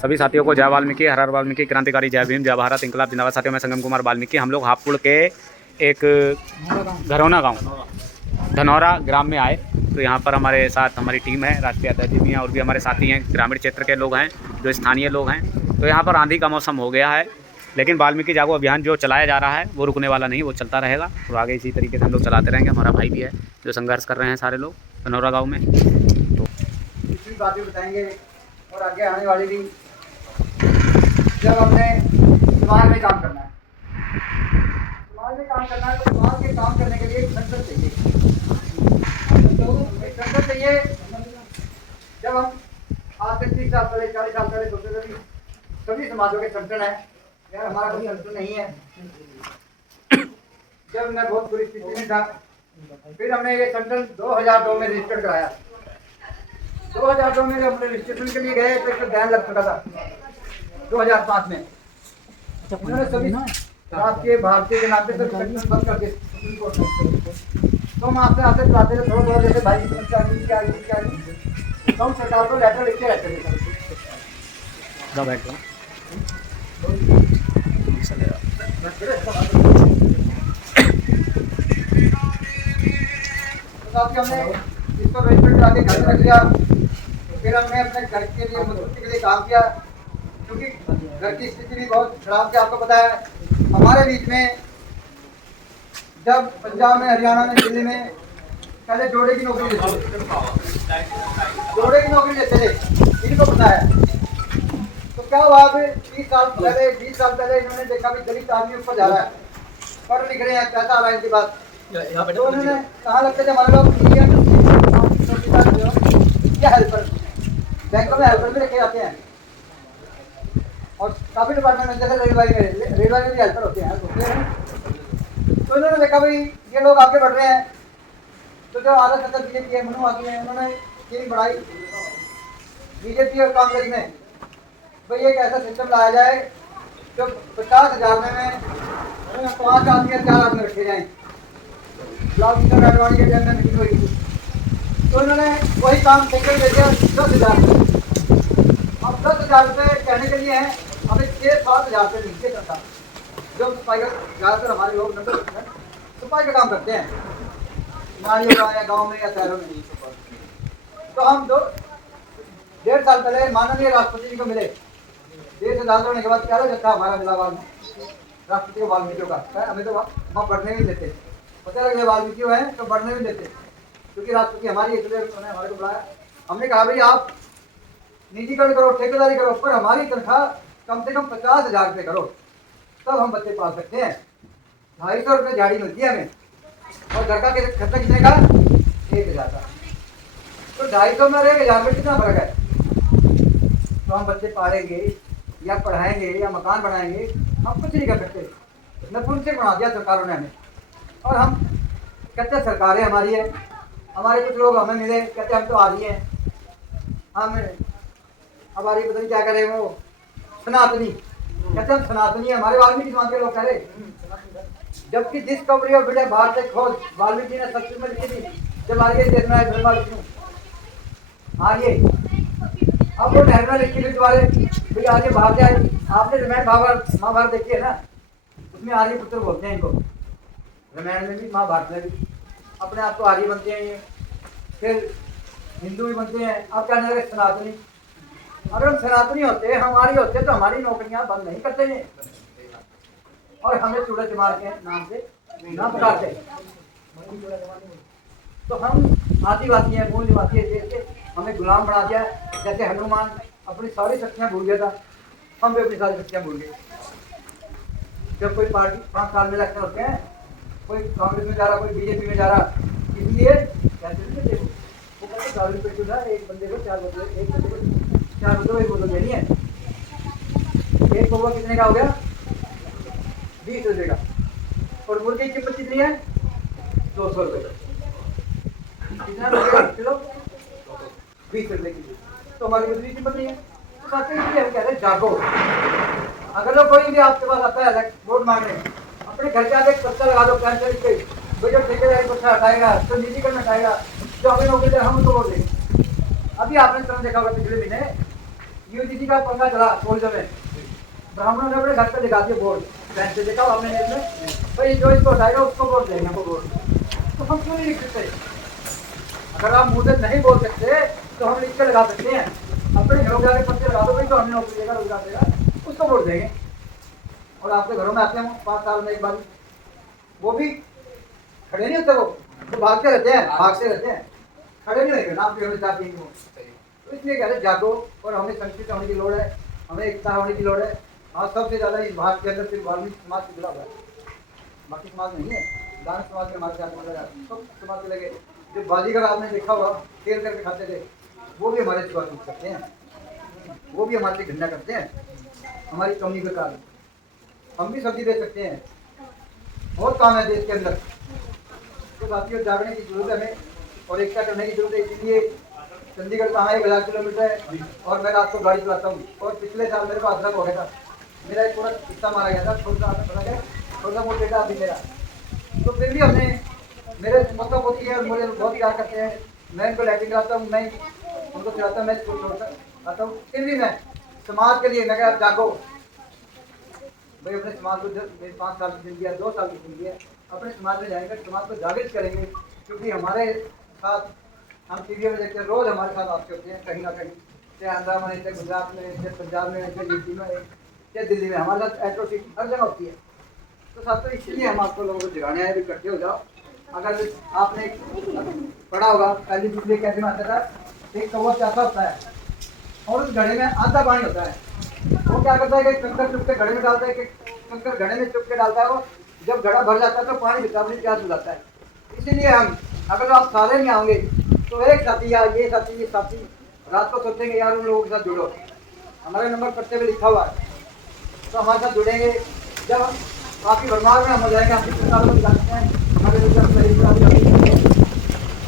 सभी साथियों को जय वाल्मीकि, हर हर वाल्मीकि, क्रांतिकारी जय भीम, जय भारत, इंकलाब जिंदाबाद। साथियों, मैं संगम कुमार वाल्मीकि। हम लोग हापुड़ के एक घरौना गांव धनौरा ग्राम में आए, तो यहाँ पर हमारे साथ हमारी टीम है, राष्ट्रीय अध्यक्ष जी हैं और भी हमारे साथी हैं, ग्रामीण क्षेत्र के लोग हैं, जो स्थानीय लोग हैं। तो यहाँ पर आंधी का मौसम हो गया है, लेकिन वाल्मीकि जागो अभियान जो चलाया जा रहा है वो रुकने वाला नहीं, वो चलता रहेगा और आगे इसी तरीके से हम लोग चलाते रहेंगे। हमारा भाई भी है जो संघर्ष कर रहे हैं सारे लोग धनौरा गाँव में। तो पिछली बातें बताएंगे और आगे आने वाली भी। जब हमने समाज में काम करना है, समाज में काम करना है तो समाज के काम करने के लिए एक संगठन चाहिए, एक संगठन चाहिए। जब हम आज से 30 साल पहले, 40 साल पहले सोचते थे सभी समाजों के संगठन है, यार हमारा कोई संगठन नहीं है। जब मैं बहुत बुरी स्थिति में था, फिर हमने ये संगठन 2002 में रजिस्टर कराया। 2002 में हमने रजिस्ट्रेशन के लिए गए तो एक बैन लग चुका था 2005 में। उन्होंने सभी राष्ट्रीय भारतीय के नाम पे सभी संगठन बंद कर दिए। तो हम आस्ते आस्ते चलाते थे, थोड़ा थोड़ा जैसे भाई क्या तो हम सरकार को लेटर लिखते रहते थे। हमने इसको रजिस्टर करा के घर में रख लिया। फिर हमने अपने घर के लिए मजबूती के लिए काम किया, क्योंकि घर की स्थिति भी बहुत खराब थी। आपको पता है हमारे बीच में जब पंजाब में, हरियाणा में, दिल्ली में पहले जोड़े की नौकरी देते थे, जोड़े की नौकरी देते थे, इनको पता है। तो क्या हुआ, अभी 30 साल पहले, 20 साल पहले इन्होंने देखा भी दलित आदमी ऊपर जा रहा है, पढ़ लिख रहे हैं, पैसा आ रहा है इनके पास। तो उन्होंने कहाँ लगते थे हमारे लोग या हेल्पर, बैंकों में हेल्पर भी रखे जाते हैं और काफी डिपार्टमेंट में, जैसे रेलवे में भी हेल्पर होते हैं। तो इन्होंने देखा भाई ये लोग आगे बढ़ रहे हैं, तो जो आधा सत्तर बीजेपी है, मनु आदमी है, उन्होंने टीम बढ़ाई बीजेपी और कांग्रेस में। भाई एक ऐसा सिस्टम लाया जाए जो 50,000 में 5 आदमी या 4 आदमी रखे जाएं। के टाइम में मीटिंग हुई, तो उन्होंने वही काम सेक्टर दे दिया 10,000 रुपये। अब 10,000 रुपये कहने के लिए हैं, हमें 6-7 हज़ार रुपये नीचे करता। जो सफाई का ज़्यादातर हमारे लोग 90% सफाई का काम करते हैं, नालियों का या गाँव में या शहरों में। तो हम 1.5 साल पहले माननीय राष्ट्रपति जी को मिले। देश आज़ाद होने के बाद क्या जत्था हमारा मिलावाल में राष्ट्रपति को वाल्मीकियों का, हमें तो वहाँ पढ़ने भी देते, पता लगे वाल्मीकि है तो बढ़ने भी देते, क्योंकि राष्ट्रपति हमारी, इसलिए उन्होंने हमारे को बुलाया। हमने कहा भाई आप निजीकरण करो, ठेकेदारी करो, पर हमारी तनख्वाह कम से कम 50,000 रुपये करो, तब हम बच्चे पाल सकते हैं। 250 रुपये दिहाड़ी मिलती है हमें, और घर का खर्चा कितने का, 1,000 का। तो 250 में और 1,000 में कितना फर्क है। तो हम बच्चे पालेंगे या पढ़ाएंगे या मकान बनाएंगे, हम कुछ नहीं कर सकते। नपुंसक बना दिया सरकारों ने हमें। और हम कहते सरकारें हमारी है, हमारे कुछ लोग हमें मिले, कहते हम तो आदमी हैं, हम हमारी पता नहीं क्या करें, वो सनातनी, कहते हम सनातनी है, हमारे वाल्मीकि समाज के लोग कह रहे। जबकि डिस्कवरी ऑफ इंडिया, भारत की खोज वाल्मीकि ने सबसे में लिखी थी, जब आर्य देखना है ब्रह्मा विष्णु आर्य। अब वो डरना लिखी थी दोबारे भाई आर्य बाहर जाए। आपने रामायण महाभारत देखी है ना, उसमें आर्य पुत्र बोलते हैं इनको। रामायण में भी, महाभारत में भी अपने आप को आर्य बनते हैं ये, फिर हिंदू भी बनते हैं। अब क्या लगे सनातनी। अगर हम सनातनी होते, हम आर्य होते, तो हमारी नौकरियां बंद नहीं करते हैं और हमें चूड़ा चमार के नाम से ना पुकारते। तो हम आदिवासी हैं, मूल निवासी है देश के, हमें गुलाम बना दिया। जैसे हनुमान अपनी सारी शक्तियां भूल गया था, हम भी अपनी सारी शक्तियां भूल गए। जब कोई पार्टी 5 साल में इलेक्शन होते हैं, कोई कांग्रेस में जा रहा, कोई बीजेपी में जा रहा, इसलिए कैसे वो कहते 4 रुपये चूल्हा, एक बंदे को 4 बोतल, एक बंदे को 4 रुपये 1 बोतल देनी है। एक पौवा कितने का हो गया, 20 रुपये का। और मुर्गे की कीमत कितनी है, 200 रुपये। कितना किलो, 20 रुपये की। तो हमारी मुर्गी की कीमत नहीं है। तो हम कह रहे हैं जागो। अगर तो कोई भी आपके पास आता है वोट मांगने, अपने घर के आगे पत्ता लगा दो, प्लान करके जो ठेकेदारी को हटाएगा, तो निजीकरण हटाएगा, जो हमें नौकरी दे हम उनको वोट देंगे। अब अभी आपने तुरंत देखा होगा पिछले महीने यूजीसी का पंखा चला टूरिज्म में, ब्राह्मणों ने अपने घर पे दिखा दिया बोर्ड, बैंक से देखा आपने न्यूज़ में, भाई जो इसको उठाएगा उसको वोट देंगे हमको बोर्ड। तो हम क्यों नहीं लिख सकते? अगर आप मुंह से नहीं बोल सकते तो हम लिख के लगा सकते हैं, अपने घरों में जाके पर्चे लगा दो, भाई तो हमें नौकरी देगा, रोजगार देगा, उसको वोट देंगे। और आपके घरों में आते हैं 5 साल में एक बार, वो भी खड़े नहीं होते, वो भागते रहते हैं, खड़े नहीं होंगे, नाम की चाहती हैं वो। तो इसलिए कह रहे जागो, और हमें संस्कृत होने की लोड़ है, हमें एकता होने की लोड़ है। आज सबसे ज़्यादा इस भारत के अंदर सिर्फ वाल्मीकि समाज से जुड़ा हुआ है, बाकी समाज नहीं है। दान समाज के हमारे साथ मजा जाते हैं, सब समाज के लगे। जो बाजीगर आपने देखा होगा खेल करके खाते थे, वो भी हमारे से बात करते हैं, वो भी हमारे से घृणा करते हैं हमारी कमी के कारण। हम भी सब्जी दे सकते हैं, बहुत काम है देश के अंदर। तो साथियों, जागने की जरूरत है हमें और एकता करने की जरूरत है। इसलिए चंडीगढ़ कहाँ 1000 किलोमीटर है और मैं रात को गाड़ी चलाता हूँ, और पिछले साल मेरे को अदरक हो गया था, मेरा एक पूरा हिस्सा मारा गया था, छोटा मोटा बेटा अभी मेरा। तो फिर भी हमने, मेरे मतलब होती है, मुझे बहुत प्यार करते हैं, मैं इनको लैट्रिन कराता हूँ, मैं उनको खिलाता हूँ, मैं स्कूल छोड़ता आता हूँ, फिर भी मैं समाज के लिए मैं क्या जागो भाई, अपने समाज को 5 साल की जिंदगी है, 2 साल की जिंदगी है, अपने समाज में जाएंगे, समाज को जागृत करेंगे। क्योंकि हमारे साथ हम टीवी में देखते हैं, रोज हमारे साथ आपके होते हैं कहीं ना कहीं, चाहे आंध्रा में, चाहे गुजरात में, चाहे पंजाब में, चाहे यूपी में, चाहे दिल्ली में, हमारे साथ एट्रोसिटी हर जगह होती है। तो साथियों, इसलिए हम आपको लोगों को जगाने आए, भी इकट्ठे हो जाओ। अगर आपने पढ़ा होगा पहली दूसरी कैसे में आता था, एक कौवा प्यासा होता है और उस घड़े में आधा पानी होता है, वो क्या करता है कि कंकर चुप के घड़े में डालता है, कि कंकर घड़े में चुप के डालता है, वो जब घड़ा भर जाता है तो पानी भितर अपनी प्यास बुझाता है। इसीलिए हम, अगर आप सारे में आओगे तो एक साथी या ये साथी रात को सोचेंगे यार उन लोगों के साथ जुड़ो, हमारे नंबर पट्टे पे लिखा हुआ है, तो हमारे साथ जुड़ेंगे। जब काफ़ी भरमार में हम हो जाएंगे, आपकी सरकार को दिखाते हैं हमारे तो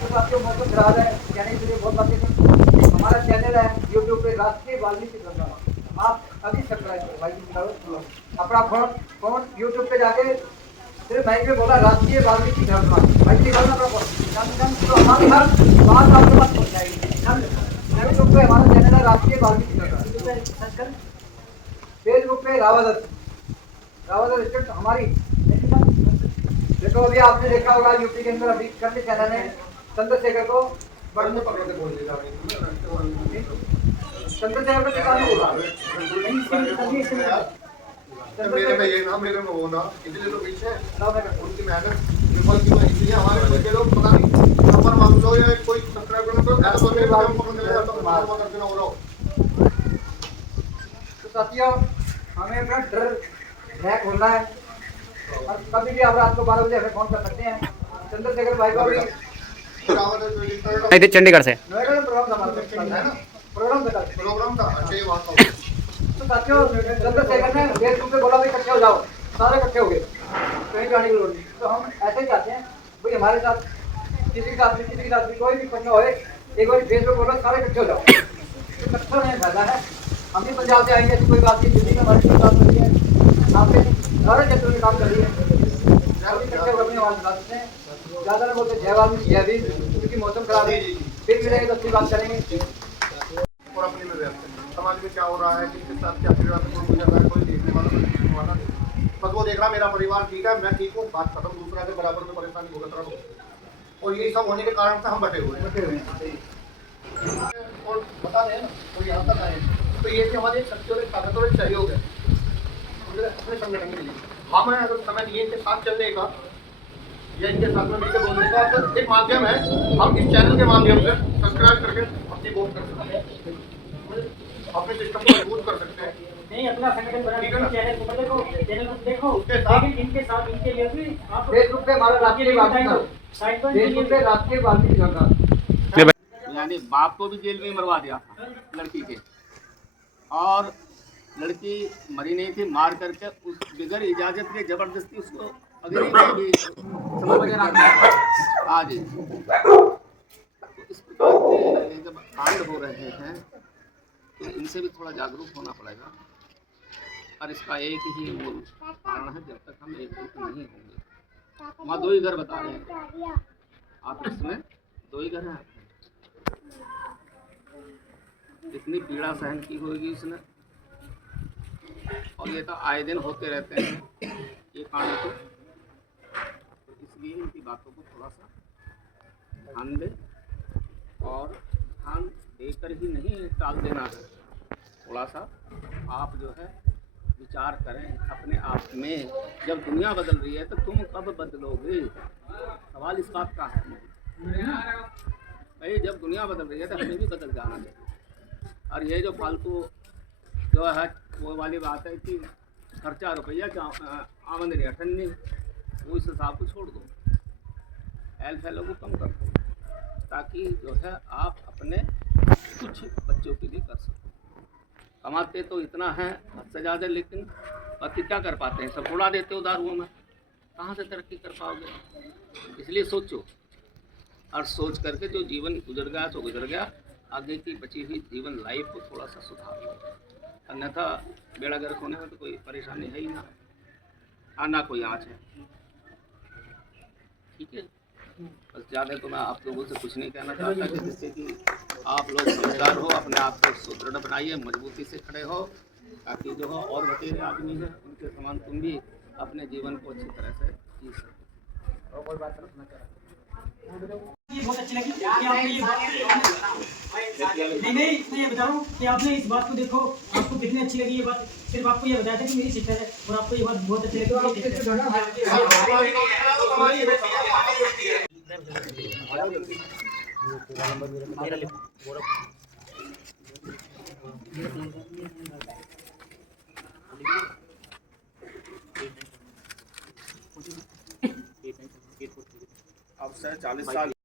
साथियों, मौसम खराब है, कहने के लिए बहुत बातें थी। हमारा चैनल है यूट्यूब पे राष्ट्रीय वाल्मीकि धर्मशाला, आप अभी सब्सक्राइब करो भाई, अपना फोन यूट्यूब पे जाके सिर्फ मैं भी बोला राष्ट्रीय वाल्मीकि धर्मशाला भाई निकालना अपना फोन, तो हमारी हर बात आपके पास पहुँच जाएगी। यूट्यूब पे हमारा चैनल है राष्ट्रीय वाल्मीकि धर्मशाला, फेसबुक पे रावत स्टेट हमारी। देखो अभी आपने देखा होगा यूपी के अंदर अभी कन्या चैनल ने चंद्रशेखर को चंद्रशेखर को किसान बोला, मेरे में ये ना, मेरे में वो ना, इसलिए तो पीछे उनकी मेहनत विफल की वजह, इसलिए हमारे बच्चे लोग पता नहीं नंबर मांग लो या कोई सब्सक्राइब करना तो ऐसा बोलते हैं कि हम पकड़ ले जाता हूं, नंबर करके ना हो रहा। तो साथियों, हमें अपना डर हैक होना है, और कभी भी आप रात को 12 बजे हमें फोन कर सकते हैं। चंद्रशेखर भाई को भी नहीं थे चंडीगढ़ से। नोएडा में प्रोग्राम था हमारा, प्रोग्राम था। अच्छा, ये बात था। तो साथियों, चंद्रशेखर ने फेसबुक पे बोला भाई इकट्ठे हो जाओ, सारे इकट्ठे हो गए, कहीं जाने की जरूरत नहीं। तो हम ऐसे ही चाहते हैं भाई, हमारे साथ किसी के साथ भी कोई भी पंगा होए, एक बार फेसबुक बोलो सारे इकट्ठे हो जाओ, तो इकट्ठा होने का फायदा है। हम भी पंजाब से आएंगे, ऐसी कोई बात नहीं, दिल्ली में हमारे साथ काम करिए, आपके सारे क्षेत्रों में काम करिए, सभी इकट्ठे होकर अपनी आवाज़ उठा सकते हैं। ज़्यादा लोग बोलते जय वाल्मीकि जय भीम, क्योंकि मौसम खराब है, फिर मिलेंगे तो अच्छी बात करेंगे। और अपने में व्यस्त है, समाज में क्या हो रहा है, किसके साथ क्या परिवार में कोई गुजर रहा है, कोई देखने वाला नहीं, देखने वाला नहीं, बस वो देख रहा मेरा परिवार ठीक है, मैं ठीक हूँ, बात खत्म, दूसरा के बराबर में परेशानी भुगत रहा हूँ। और यही सब होने के कारण से हम बटे हुए हैं। और बता दें ना, तो यहाँ तक आए तो ये कि हमारी एक शक्ति और एक ताकत और एक सहयोग है अपने संगठन के लिए। हमें अगर समय दिए इनके साथ चलने का या इनके साथ में मिलकर बोलने का, तो एक माध्यम है, हम इस चैनल के माध्यम से सब्सक्राइब करके अपनी वोट कर सकते हैं, अपने सिस्टम को मजबूत कर सकते हैं। नहीं, अपना संगठन बना चैनल को देखो, उसके साथ लेकिन इनके साथ इनके लिए भी आप फेसबुक पे हमारा राष्ट्रीय वाल्मीकि धर्मशाला, यानी बाप को भी जेल में मरवा दिया था लड़की के, और लड़की मरी नहीं थी, मार करके उस बिगर इजाजत के जबरदस्ती उसको अगली में भी हाँ जी। तो इस प्रकार के जब कांड हो रहे हैं तो इनसे भी थोड़ा जागरूक होना पड़ेगा, और इसका एक ही मूल कारण है, जब तक हम एकजुट नहीं होंगे। वहाँ 2 ही घर बता रहे हैं आप, इसमें 2 ही घर हैं। कितनी पीड़ा सहन की होगी उसने। और ये तो आए दिन होते रहते हैं ये कांड तो इसलिए इनकी बातों को थोड़ा सा ध्यान दें, और ध्यान देकर ही नहीं टाल देना है, थोड़ा सा आप जो है विचार करें अपने आप में। जब दुनिया बदल रही है तो तुम कब बदलोगे, सवाल इस बात का है। भाई जब दुनिया बदल रही है तो हमें भी बदल जाना चाहिए। और ये जो फालतू जो है वो वाली बात है कि खर्चा रुपया आमदनी अठन्नी, वो इस हिसाब को छोड़ दो, एल फैलो को कम कर दो, ताकि जो है आप अपने कुछ बच्चों के लिए कर सको। कमाते तो इतना है हद से ज़्यादा, लेकिन बाकी क्या कर पाते हैं, सब उड़ा देते हो दारुओं में, कहाँ से तरक्की कर पाओगे। इसलिए सोचो, और सोच करके जो जीवन गुजर गया तो गुजर गया, आगे की बची हुई जीवन लाइफ को थोड़ा सा सुधार लो, अन्यथा बेड़ा गर्क होने में तो कोई परेशानी है ही ना, ना कोई आँच है। ठीक है, बस ज़्यादा तो मैं आप लोगों से कुछ नहीं कहना चाहता कि जिससे कि आप लोग समझदार हो, अपने आप को सुदृढ़ बनाइए, मजबूती से खड़े हो, ताकि जो हो और बतेरे आदमी हैं उनके समान तुम भी अपने जीवन को अच्छी तरह से जी सको। और कोई बात रखना चाह ये बहुत अच्छी लगी कि आपने ये नहीं बता रहा हूँ कि आपने इस बात को देखो, आपको कितनी अच्छी लगी ये बात। सिर्फ आपको ये बताया था कि मेरी शिक्षा है, और आपको ये बात बहुत अच्छी अब से 40 साल